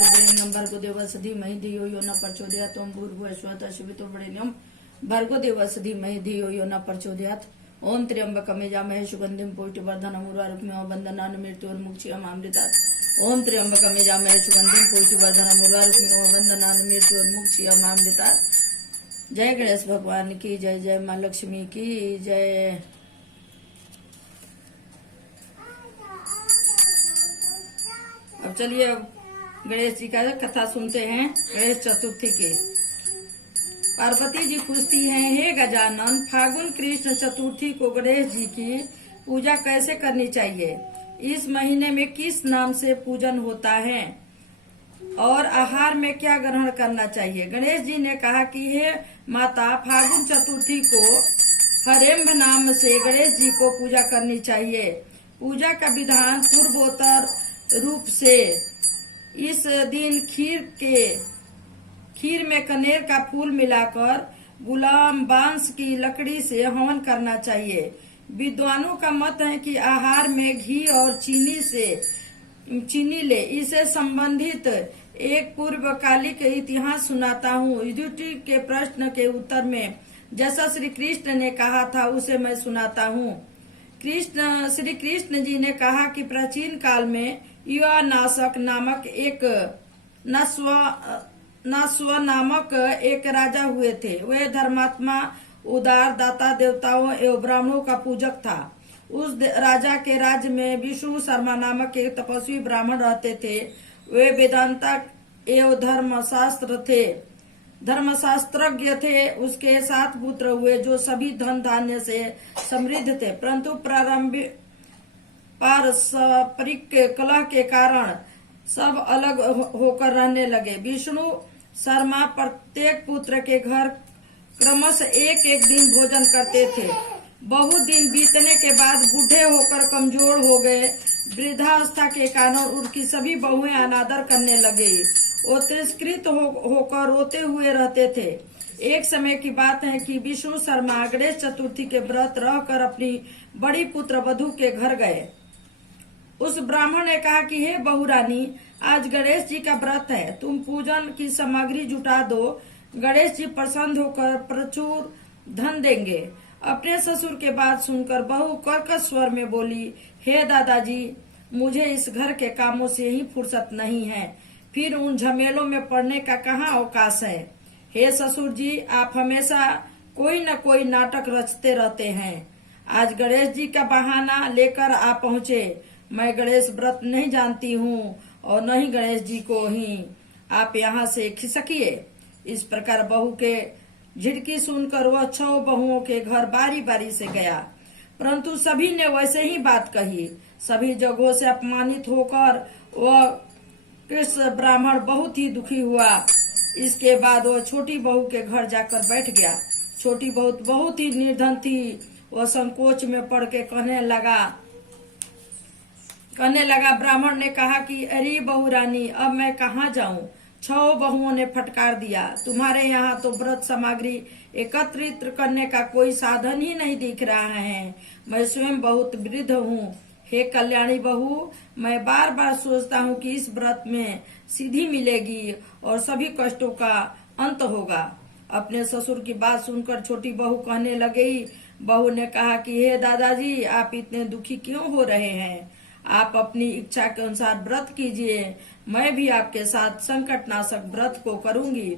शुभ्रेण्यं भर्गो देवस्य धीमहि धियो यो न प्रचोदयात्। ओम भूर्भुवः स्वः शिवितुर्वरेण्यं भर्गो देवस्य धीमहि धियो यो न प्रचोदयात्। ओम त्र्यंबकं यजामहे सुगंधिं पुष्टिवर्धनम् उर्वारुकमिव बन्धनान् मृत्योर्मुक्षीयमामृतात्। ओम त्र्यंबकं यजामहे सुगंधिं पुष्टिवर्धनम् उर्वारुकमिव बन्धनान् मृत्योर्मुक्षीयमामृतात्। जय गणेश भगवान की जय, जय माँ लक्ष्मी की जय। अब चलिए अब गणेश जी का कथा सुनते हैं। गणेश चतुर्थी की पार्वती जी पूछती हैं, हे गजानन, फागुन कृष्ण चतुर्थी को गणेश जी की पूजा कैसे करनी चाहिए? इस महीने में किस नाम से पूजन होता है और आहार में क्या ग्रहण करना चाहिए? गणेश जी ने कहा कि हे माता, फागुन चतुर्थी को हरेम्भ नाम से गणेश जी को पूजा करनी चाहिए। पूजा का विधान पूर्वोत्तर रूप से इस दिन खीर में कनेर का फूल मिलाकर गुलाम बांस की लकड़ी से हवन करना चाहिए। विद्वानों का मत है कि आहार में घी और चीनी ले। इसे संबंधित एक पूर्वकालिक इतिहास सुनाता हूँ। युधिष्ठिर के प्रश्न के उत्तर में जैसा श्री कृष्ण ने कहा था उसे मैं सुनाता हूँ। श्री कृष्ण जी ने कहा कि प्राचीन काल में युवानाशक नामक एक नस्व नामक एक राजा हुए थे। वे धर्मात्मा, उदार, दाता, देवताओं एवं ब्राह्मणों का पूजक था। उस राजा के राज्य में विष्णु शर्मा नामक एक तपस्वी ब्राह्मण रहते थे। वे वेदांता एवं धर्मशास्त्रज्ञ थे। उसके 7 पुत्र हुए जो सभी धन धान्य से समृद्ध थे, परंतु पारस्परिक कलह के कारण सब अलग होकर रहने लगे। विष्णु शर्मा प्रत्येक पुत्र के घर क्रमशः एक दिन भोजन करते थे। बहुत दिन बीतने के बाद बूढ़े होकर कमजोर हो गए। वृद्धावस्था के कारण उनकी सभी बहुएं अनादर करने लगी। वो तिरस्कृत होकर रोते हुए रहते थे। एक समय की बात है कि विष्णु शर्मा गणेश चतुर्थी के व्रत रहकर अपनी बड़ी पुत्र वधू के घर गए। उस ब्राह्मण ने कहा कि हे बहुरानी, आज गणेश जी का व्रत है, तुम पूजन की सामग्री जुटा दो। गणेश जी प्रसन्न होकर प्रचुर धन देंगे। अपने ससुर के बात सुनकर बहू कर्कश स्वर में बोली, हे दादाजी, मुझे इस घर के कामों से ही फुर्सत नहीं है, फिर उन झमेलों में पड़ने का कहाँ अवकाश है। हे ससुर जी, आप हमेशा कोई न कोई नाटक रचते रहते हैं। आज गणेश जी का बहाना लेकर आप पहुँचे। मैं गणेश व्रत नहीं जानती हूँ और न ही गणेश जी को ही। आप यहाँ से खिसकिए। इस प्रकार बहू के झिड़की सुनकर वह 6 बहुओं के घर बारी बारी से गया, परंतु सभी ने वैसे ही बात कही। सभी जगहों से अपमानित होकर वह कृष्ण ब्राह्मण बहुत ही दुखी हुआ। इसके बाद वह छोटी बहू के घर जाकर बैठ गया। छोटी बहू बहुत ही निर्धन थी। वह संकोच में पड़ के कहने लगा। ब्राह्मण ने कहा कि अरे बहुरानी, अब मैं कहाँ जाऊं? 6 बहुओं ने फटकार दिया, तुम्हारे यहाँ तो व्रत सामग्री एकत्रित करने का कोई साधन ही नहीं दिख रहा है। मैं स्वयं बहुत वृद्ध हूँ। हे कल्याणी बहू, मैं बार बार सोचता हूँ कि इस व्रत में सिद्धि मिलेगी और सभी कष्टों का अंत होगा। अपने ससुर की बात सुनकर छोटी बहू कहने लगी। बहू ने कहा कि हे दादाजी, आप इतने दुखी क्यों हो रहे हैं? आप अपनी इच्छा के अनुसार व्रत कीजिए। मैं भी आपके साथ संकटनाशक व्रत को करूंगी।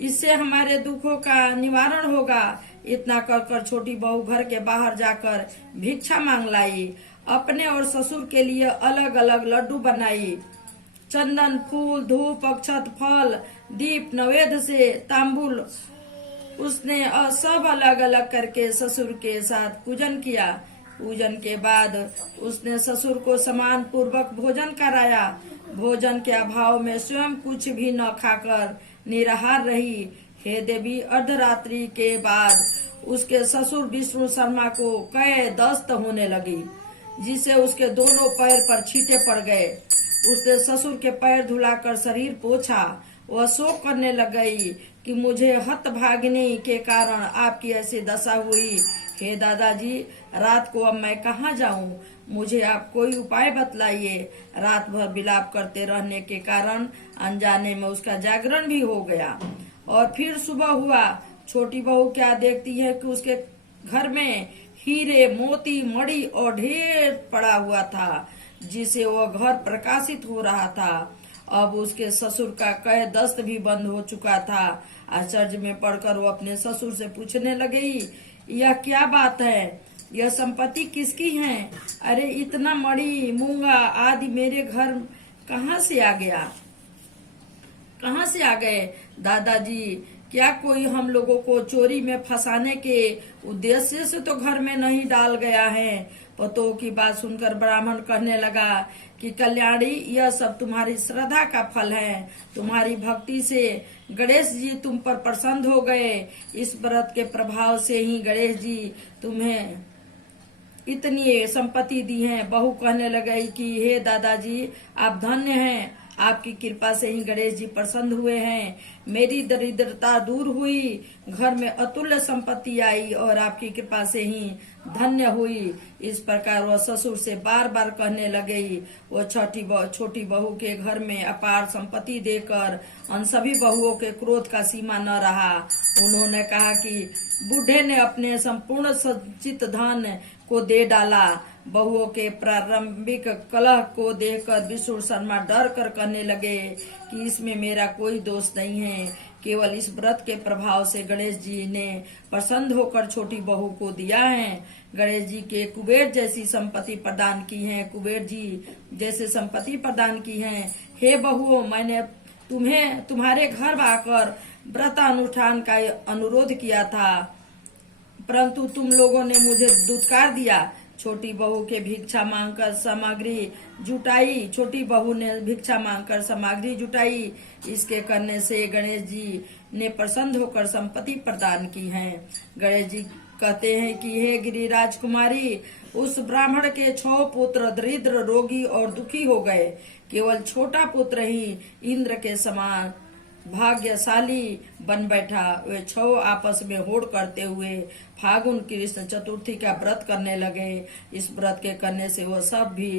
इससे हमारे दुखों का निवारण होगा। इतना कर छोटी बहू घर के बाहर जाकर भिक्षा मांग लाई। अपने और ससुर के लिए अलग अलग लड्डू बनाई। चंदन, फूल, धूप, अक्षत, फल, दीप, नैवेद्य से तांबूल उसने सब अलग अलग करके ससुर के साथ पूजन किया। पूजन के बाद उसने ससुर को सम्मान पूर्वक भोजन कराया। भोजन के अभाव में स्वयं कुछ भी न खाकर निराहार रही। हे देवी, अर्धरात्रि के बाद उसके ससुर विष्णु शर्मा को कई दस्त होने लगी, जिससे उसके दोनों पैर पर छींटे पड़ गए। उसने ससुर के पैर धुलाकर शरीर पोंछा। वह शोक करने लग गई कि मुझे हतभागिनी के कारण आपकी ऐसी दशा हुई। हे दादाजी, रात को अब मैं कहाँ जाऊं? मुझे आप कोई उपाय बतलाइए। रात भर विलाप करते रहने के कारण अनजाने में उसका जागरण भी हो गया। और फिर सुबह हुआ। छोटी बहू क्या देखती है कि उसके घर में हीरे, मोती, मणि और ढेर पड़ा हुआ था, जिसे वह घर प्रकाशित हो रहा था। अब उसके ससुर का कह दस्त भी बंद हो चुका था। आश्चर्य में पड़कर वो अपने ससुर से पूछने लगी, यह क्या बात है? यह संपत्ति किसकी है? अरे इतना मणि, मूंगा आदि मेरे घर कहाँ से आ गया? कहाँ से आ गए? दादाजी, क्या कोई हम लोगों को चोरी में फंसाने के उद्देश्य से तो घर में नहीं डाल गया है? पतों की बात सुनकर ब्राह्मण कहने लगा कि कल्याणी, यह सब तुम्हारी श्रद्धा का फल है। तुम्हारी भक्ति से गणेश जी तुम पर प्रसन्न हो गए। इस व्रत के प्रभाव से ही गणेश जी तुम्हें इतनी संपत्ति दी है। बहू कहने लगी कि हे दादाजी, आप धन्य हैं। आपकी कृपा से ही गणेश जी प्रसन्न हुए हैं। मेरी दरिद्रता दूर हुई, घर में अतुल्य संपत्ति आई और आपकी कृपा से ही धन्य हुई। इस प्रकार वह ससुर से बार बार कहने लगे। वो छोटी बहू के घर में अपार संपत्ति देकर उन सभी बहुओं के क्रोध का सीमा न रहा। उन्होंने कहा कि बूढ़े ने अपने संपूर्ण संचित धन को दे डाला। बहुओं के प्रारंभिक कलह को देखकर विष्णु शर्मा डर कर कहने लगे कि इसमें मेरा कोई दोष नहीं है। केवल इस व्रत के प्रभाव से गणेश जी ने प्रसन्न होकर छोटी बहू को दिया है। गणेश जी के कुबेर जैसी संपत्ति प्रदान की है, कुबेर जी जैसे संपत्ति प्रदान की है। हे बहुओं, मैंने तुम्हारे घर आकर व्रतानुष्ठान का अनुरोध किया था, परंतु तुम लोगों ने मुझे दुत्कार दिया। छोटी बहू के भिक्षा मांगकर सामग्री जुटाई। छोटी बहू ने भिक्षा मांगकर सामग्री जुटाई। इसके करने से गणेश जी ने प्रसन्न होकर संपत्ति प्रदान की है। गणेश जी कहते हैं कि हे गिरिराज कुमारी, उस ब्राह्मण के 6 पुत्र दरिद्र, रोगी और दुखी हो गए। केवल छोटा पुत्र ही इंद्र के समान भाग्यशाली बन बैठा। वे 6 आपस में होड़ करते हुए फागुन कृष्ण चतुर्थी का व्रत करने लगे। इस व्रत के करने से वह सब भी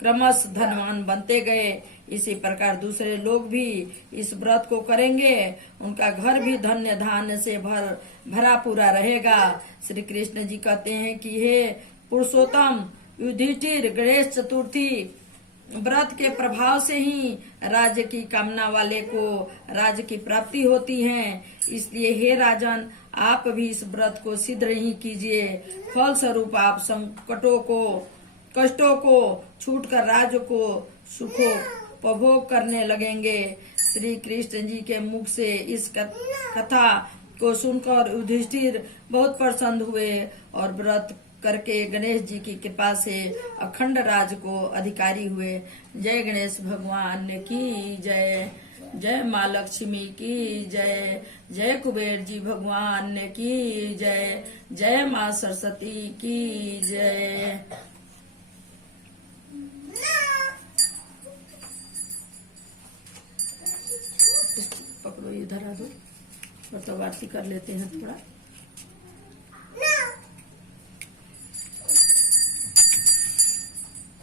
क्रमश धनवान बनते गए। इसी प्रकार दूसरे लोग भी इस व्रत को करेंगे, उनका घर भी धन्य धान्य से भरा पूरा रहेगा। श्री कृष्ण जी कहते हैं कि हे पुरुषोत्तम युधिष्ठिर, गणेश चतुर्थी व्रत के प्रभाव से ही राज्य की कामना वाले को राज्य की प्राप्ति होती है। इसलिए हे राजन, आप भी इस व्रत को सिद्ध ही कीजिए। फल स्वरूप आप कष्टों को छूटकर राज्य को सुखोपभोग करने लगेंगे। श्री कृष्ण जी के मुख से इस कथा को सुनकर युधिष्ठिर बहुत प्रसन्न हुए और व्रत करके गणेश जी की कृपा से अखंड राज को अधिकारी हुए। जय गणेश भगवान की जय। जय माँ लक्ष्मी की जय। जय कुबेर जी भगवान की जय। जय माँ सरस्वती की जय। पकड़ो, ये धरा दो, व्रतवार्ती कर लेते हैं थोड़ा।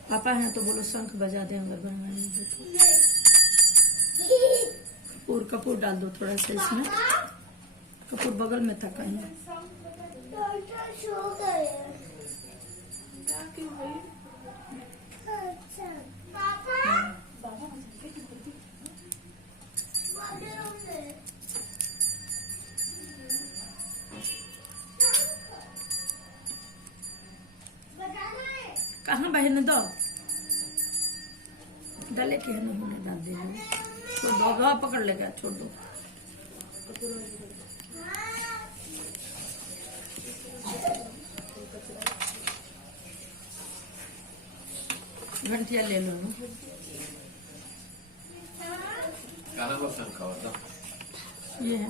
पापा हैं तो बोलो शंख बजा दे, अगर बनवाएंगे तो। कपूर डाल दो थोड़ा सा इसमें। कपूर बगल में था कहीं। कहाँ बहने दो, डाले के है ना, डाल देंगे। छोड़ दो, गवा पकड़ लेगा, छोड़ दो। घंटिया ले लो ना। ये है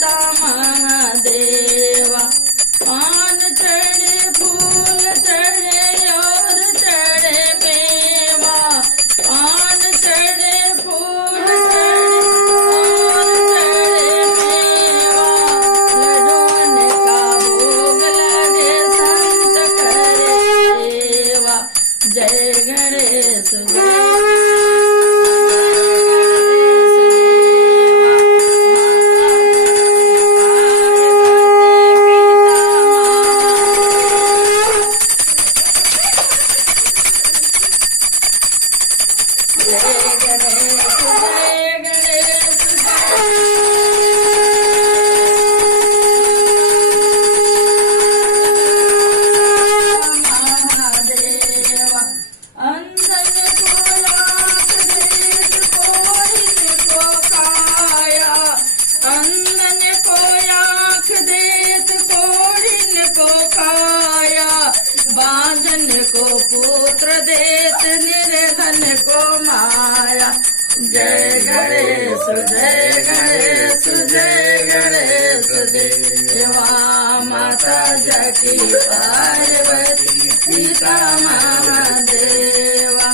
पिता महादेवा। पान चढ़े फूल चढ़े और चढ़े मेवा, पान चढ़े फूल चढ़े और चढ़े मेवा। लड्डून का भोग लगे संत करे सेवा। जय गणेश जय बांधन को पुत्र देत निर्धन को माया। जय गणेश जय गणेश जय गणेश देवा। माता जकी पार्वती पिता महादेवा।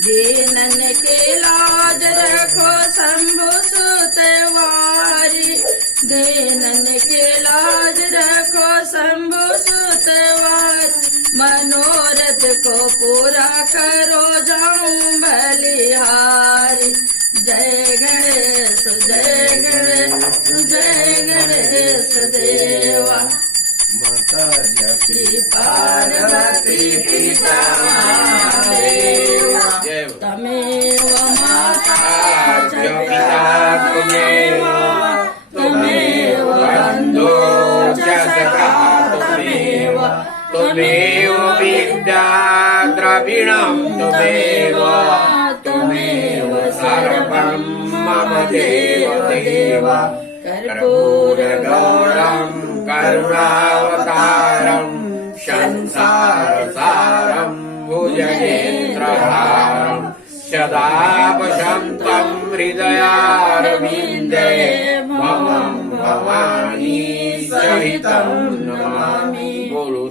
दीनन के लाज रखो शंभु सुतवारी, दीनन के लाज रखो शंभु सुतवारी। मनोरथ को पूरा करो जाऊं बलिहारी। जय गणेश जय गणेश जय गणेश देवा। माता जकी पार्वती पिता महादेवा। तमेव माता च पिता त्वमेव, तमेव बन्धो च सखा त्वमेव, त्वमेव विद्या द्रविणं त्वमेव, त्वमेव सर्वं मम देव देव। कर्पूरगौरं करुणावतारं संसारसारं भुजगेन्द्रहारं सदा वसन्तं हृदयारविन्दे मम भवानी सहितं नमामि। बोलो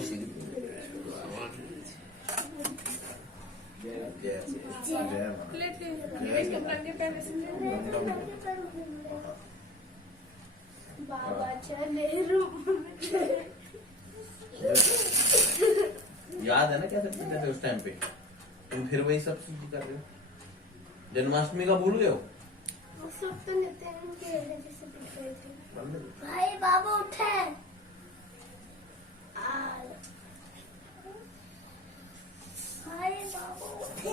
याद है ना कैसे पीते थे उस टाइम पे? तुम फिर वही सब चीज कर रहे हो। जन्माष्टमी का भूल गए हो? भाई बाबू उठे। भाई बाबू उठे।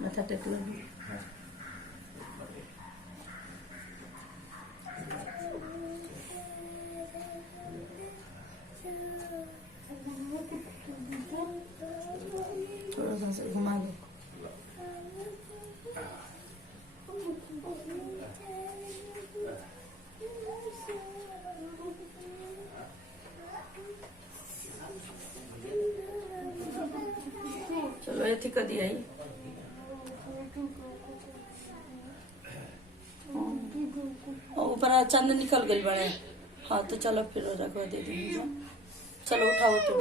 माथा टेक लो। थोड़ा सा घुमा दो। चलो ये कर दिया ही। ऊपर चंद निकल गई बड़े। हाँ तो चलो फिर रखवा दे देंगे। चलो उठाओ तुम।